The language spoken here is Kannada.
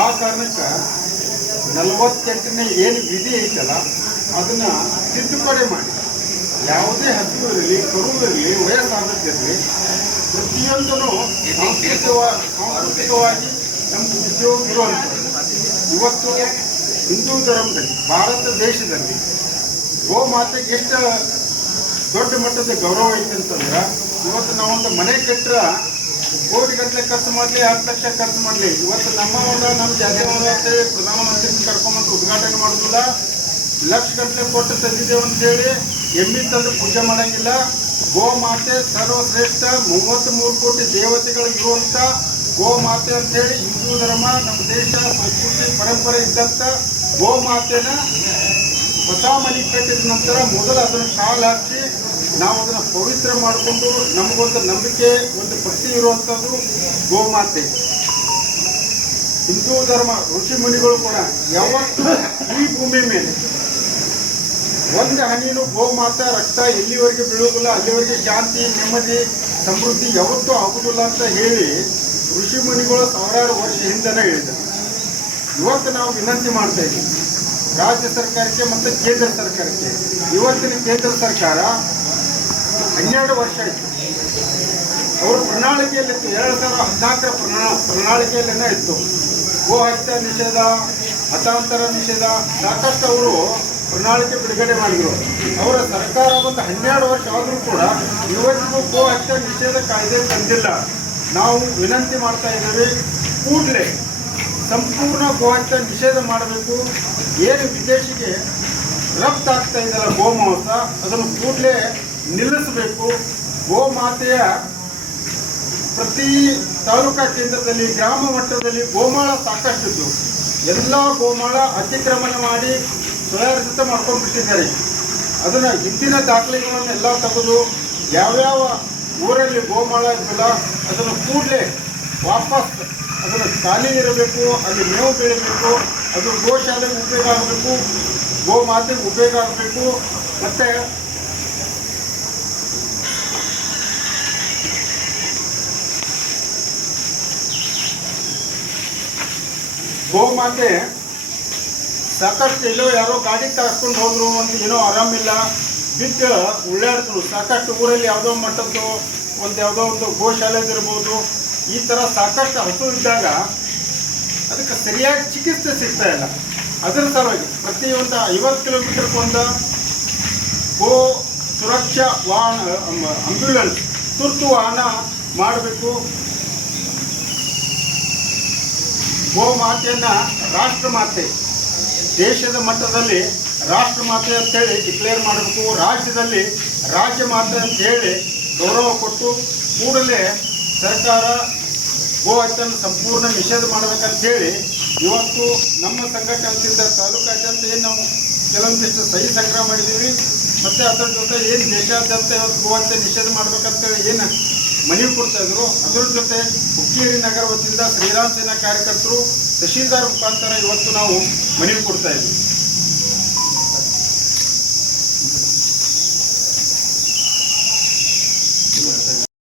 ಆ ಕಾರಣಕ್ಕೆ 48ನೇ ಏನು ವಿಧಿ ಐತಲ್ಲ ಅದನ್ನು ತಿದ್ದುಪಡಿ ಮಾಡಿ ಯಾವುದೇ ಹಸು ಇರಲಿ ಕರು ಇರಲಿ ವಯಸ್ಸಾದದ್ದಿರಲಿ ಪ್ರತಿಯೊಂದೂ ಸಾಂಸ್ಕೃತಿಕವಾಗಿ ನಮ್ಮ ಉದ್ಯೋಗ ಇರುವಂಥದ್ದು. ಇವತ್ತು ಹಿಂದೂ ಧರ್ಮದಲ್ಲಿ ಭಾರತ ದೇಶದಲ್ಲಿ ಗೋಮಾತೆಗೆ ಎಷ್ಟು ದೊಡ್ಡ ಮಟ್ಟದ ಗೌರವ ಐತೆ ಅಂತಂದ್ರೆ ಇವತ್ತು ನಾವೊಂದು ಮನೆ ಕಟ್ಟರೆ ಕೋಟಿಗಟ್ಟಲೆ ಖರ್ಚು ಮಾಡಲಿ 10 ಲಕ್ಷ ಖರ್ಚು ಮಾಡಲಿ ಇವತ್ತು ನಮ್ಮ ಜಾತಿ ಅಂತೇಳಿ ಪ್ರಧಾನಮಂತ್ರಿ ಕರ್ಕೊಂಬಂದು ಉದ್ಘಾಟನೆ ಮಾಡೋದಿಲ್ಲ, ಲಕ್ಷಗಟ್ಟಲೆ ಕೊಟ್ಟು ತಂದಿದ್ದೇವೆ ಅಂತೇಳಿ ಎಮ್ಮಿ ತಂದು ಪೂಜೆ ಮಾಡೋಂಗಿಲ್ಲ. ಗೋಮಾತೆ ಸರ್ವಶ್ರೇಷ್ಠ 33 ಕೋಟಿ ದೇವತೆಗಳು ಇರುವಂಥ ಗೋಮಾತೆ ಅಂತೇಳಿ ಹಿಂದೂ ಧರ್ಮ ನಮ್ಮ ದೇಶ ಸಂಸ್ಕೃತಿ ಪರಂಪರೆ ಇದ್ದಂಥ ಗೋಮಾತೆನ ಹೊಸ ಮನೆ ಕಟ್ಟಿದ ನಂತರ ಮೊದಲು ಅದನ್ನು ಕಾಲು ಹಾಕಿ ನಾವು ಅದನ್ನು ಪವಿತ್ರ ಮಾಡಿಕೊಂಡು ನಮಗೊಂದು ನಂಬಿಕೆ ಒಂದು ಭಕ್ತಿ ಇರುವಂಥದ್ದು ಗೋಮಾತೆ. ಹಿಂದೂ ಧರ್ಮ ಋಷಿ ಮುನಿಗಳು ಕೂಡ ಯಾವತ್ತೂ ಈ ಭೂಮಿ ಮೇಲೆ ಒಂದು ಹನಿನೂ ಗೋಮಾತೆ ರಕ್ತ ಎಲ್ಲಿವರೆಗೆ ಬೀಳುವುದಿಲ್ಲ ಅಲ್ಲಿವರೆಗೆ ಶಾಂತಿ ನೆಮ್ಮದಿ ಸಮೃದ್ಧಿ ಯಾವತ್ತೂ ಆಗುವುದಿಲ್ಲ ಅಂತ ಹೇಳಿ ಋಷಿ ಮುನಿಗಳು ಸಾವಿರಾರು ವರ್ಷ ಹಿಂದೆನೇ ಹೇಳಿದರು. ಇವತ್ತು ನಾವು ವಿನಂತಿ ಮಾಡ್ತಾ ಇದ್ದೀವಿ ರಾಜ್ಯ ಸರ್ಕಾರಕ್ಕೆ ಮತ್ತು ಕೇಂದ್ರ ಸರ್ಕಾರಕ್ಕೆ. ಇವತ್ತಿನ ಕೇಂದ್ರ ಸರ್ಕಾರ 12 ವರ್ಷ ಆಯಿತು, ಅವರ ಪ್ರಣಾಳಿಕೆಯಲ್ಲಿತ್ತು 2014ರ ಪ್ರಣಾಳಿಕೆಯಲ್ಲೇನೇ ಇತ್ತು ಗೋ ಹತ್ಯೆ ನಿಷೇಧ, ಮತಾಂತರ ನಿಷೇಧ, ಸಾಕಷ್ಟು ಅವರು ಪ್ರಣಾಳಿಕೆ ಬಿಡುಗಡೆ ಮಾಡಿದರು. ಅವರ ಸರ್ಕಾರ ಒಂದು 12 ವರ್ಷ ಆದರೂ ಕೂಡ ಇವತ್ತಿಗೂ ಗೋ ಹತ್ಯೆ ನಿಷೇಧ ಕಾಯ್ದೆ ತಂದಿಲ್ಲ. ನಾವು ವಿನಂತಿ ಮಾಡ್ತಾ ಇದ್ದೀವಿ, ಕೂಡಲೇ ಸಂಪೂರ್ಣ ಗೋಹತ್ಯೆ ನಿಷೇಧ ಮಾಡಬೇಕು. ಏನು ವಿದೇಶಿಗೆ ರಫ್ತಾಗ್ತಾ ಇದೆಯಲ್ಲ ಗೋಮಾಂಸ ಅದನ್ನು ಕೂಡಲೇ ನಿಲ್ಲಿಸಬೇಕು. ಗೋಮಾತೆಯ ಪ್ರತಿ ತಾಲೂಕಾ ಕೇಂದ್ರದಲ್ಲಿ ಗ್ರಾಮ ಮಟ್ಟದಲ್ಲಿ ಗೋಮಾಳ ಸಾಕಷ್ಟಿದ್ದು ಎಲ್ಲ ಗೋಮಾಳ ಅತಿಕ್ರಮಣ ಮಾಡಿ ಸ್ವಯರ್ಜಿತ ಮಾಡ್ಕೊಂಡ್ಬಿಟ್ಟಿದ್ದಾರೆ. ಅದನ್ನು ಹಿಂದಿನ ದಾಖಲೆಗಳನ್ನೆಲ್ಲ ತೆಗೆದು ಯಾವ್ಯಾವ ಊರಲ್ಲಿ ಗೋಮಾಳ ಇದ್ದಲ್ಲ ಅದನ್ನು ಕೂಡಲೇ ವಾಪಸ್ ಅದನ್ನು ಖಾಲಿ ಇರಬೇಕು, ಅಲ್ಲಿ ಮೇವು ಬೆಳಿಬೇಕು, ಅದು ಗೋಶಾಲೆಗೆ ಉಪಯೋಗ ಆಗಬೇಕು, ಗೋಮಾತೆಗೆ ಉಪಯೋಗ ಆಗಬೇಕು. ಮತ್ತು ಗೋಮಾತೆ ಸಾಕಷ್ಟು ಎಲ್ಲೋ ಯಾರೋ ಗಾಡಿ ತರಿಸ್ಕೊಂಡು ಹೋದ್ರು ಅಂತ ಏನೋ ಆರಾಮಿಲ್ಲ ಬಿದ್ದು ಉಳ್ಳಾಡ್ತರು. ಸಾಕಷ್ಟು ಊರಲ್ಲಿ ಯಾವುದೋ ಮಟ್ಟದ್ದು ಯಾವುದೋ ಒಂದು ಗೋಶಾಲೆದಿರ್ಬೋದು, ಈ ಥರ ಸಾಕಷ್ಟು ಹಸು ಇದ್ದಾಗ ಅದಕ್ಕೆ ಸರಿಯಾಗಿ ಚಿಕಿತ್ಸೆ ಸಿಗ್ತಾ ಇಲ್ಲ. ಅದರ ಸಲುವಾಗಿ ಪ್ರತಿಯೊಂದು 50 ಕಿಲೋಮೀಟರ್ಗೊಂದು ಗೋ ಸುರಕ್ಷಾ ವಾಹನ ಆಂಬ್ಯುಲೆನ್ಸ್ ತುರ್ತು ವಾಹನ ಮಾಡಬೇಕು. ಗೋಮಾತೆಯನ್ನು ರಾಷ್ಟ್ರಮಾತೆ, ದೇಶದ ಮಟ್ಟದಲ್ಲಿ ರಾಷ್ಟ್ರಮಾತೆ ಅಂತೇಳಿ ಡಿಕ್ಲೇರ್ ಮಾಡಬೇಕು. ರಾಜ್ಯದಲ್ಲಿ ರಾಜ್ಯ ಮಾತೆ ಅಂತೇಳಿ ಗೌರವ ಕೊಟ್ಟು ಕೂಡಲೇ ಸರ್ಕಾರ ಗೋ ಹತ್ಯೆಯನ್ನು ಸಂಪೂರ್ಣ ನಿಷೇಧ ಮಾಡಬೇಕಂತೇಳಿ ಇವತ್ತು ನಮ್ಮ ಸಂಘಟನೆಯಿಂದ ತಾಲೂಕಾದ್ಯಂತ ಏನು ನಾವು ಕೆಲವೊಂದಿಷ್ಟು ಸಹಿ ಸಂಗ್ರಹ ಮಾಡಿದ್ದೀವಿ. ಮತ್ತು ಅದರ ಜೊತೆ ಏನು ದೇಶಾದ್ಯಂತ ಇವತ್ತು ಗೋ ಹತ್ಯೆ ನಿಷೇಧ ಮಾಡಬೇಕಂತೇಳಿ ಏನು ಮನವಿ ಕೊಡ್ತಾಯಿದ್ರು, ಅದರ ಜೊತೆ ಹುಕ್ಕೇರಿ ನಗರ ವತಿಯಿಂದ ಶ್ರೀರಾಮ್ ಸೇನಾ ಕಾರ್ಯಕರ್ತರು ತಹಶೀಲ್ದಾರ್ ಮುಖಾಂತರ ಇವತ್ತು ನಾವು ಮನವಿ ಕೊಡ್ತಾಯಿದ್ವಿ.